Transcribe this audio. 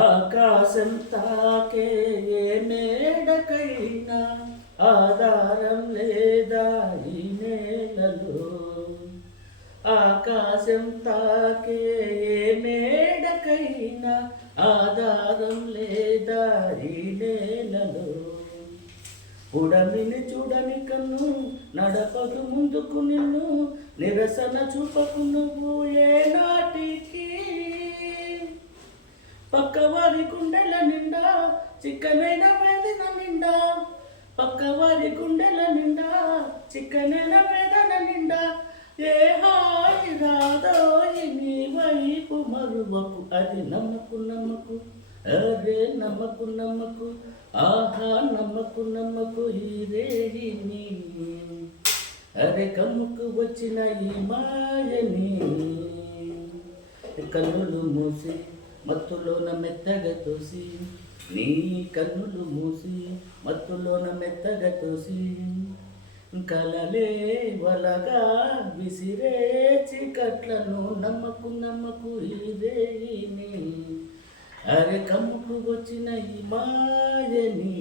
ఆకాశం తాకే ఏ మేడకైనా ఆధారం లేదా ఈ నేలలో. ఆకాశం తాకే ఏ మేడకైనా ఆధారం లేదా ఈ నేలలో. ఉడమిని చూడని కన్ను నడపదు ముందుకు నిన్ను, నిరసన చూపకు నువ్వు ఏనాటికి. పక్కవారి గుండెల నిండా చిక్కనైన వేదన నిండా, పక్కవారి గుండెల నిండా చిక్కనైన వేదన నిండా. ఏ హాయి రాదోయి నీ వైపు మరువకు, అది నమ్మకు నమ్మకు, అరే నమ్మకు నమ్మకు, ఆహా నమ్మకు నమ్మకు ఈ రేహిని. అరే కమ్ముకు వచ్చిన ఈ మాయని, కన్నులు మూసి మత్తులోన మెత్తగా తోసి, నీ కన్నులు మూసి మత్తులోన మెత్తగా తోసి, కలలే వలగా విసిరే చీకట్లను నమ్మకు నమ్మకు ఇదేని. అరే కమ్ముకు వచ్చిన ఈ మాయని.